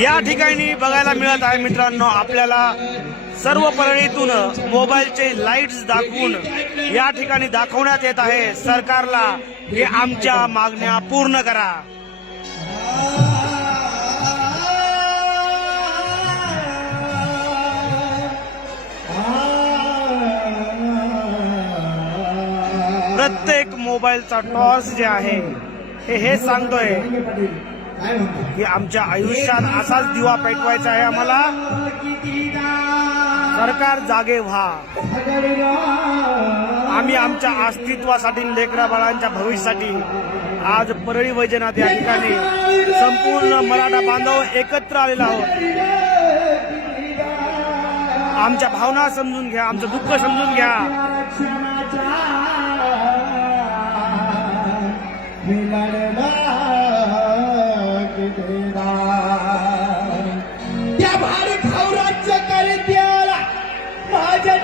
या ठिकाणी बघायला मिळत आहे मित्रांनो, आपल्याला सर्व परळीतून मोबाईलचे लाईट्स दाखवून या ठिकाणी दाखवण्यात येत आहे सरकारला की आमच्या मागण्या पूर्ण करा. प्रत्येक मोबाईलचा टॉर्च जे आहे हे सांगतोय की आमच्या आयुष्यात असाच दिवा पेटवायचा आहे आम्हाला. सरकार जागे व्हा. आम्ही आमच्या अस्तित्वासाठी, लेकरा बाळांच्या भविष्यासाठी आज परळी वैजनाथ या ठिकाणी संपूर्ण मराठा बांधव एकत्र आलेला आहोत. आमच्या भावना समजून घ्या, आमचं दुःख समजून घ्या. त्या भारी खाऊ राज्य करत्याला माझ्या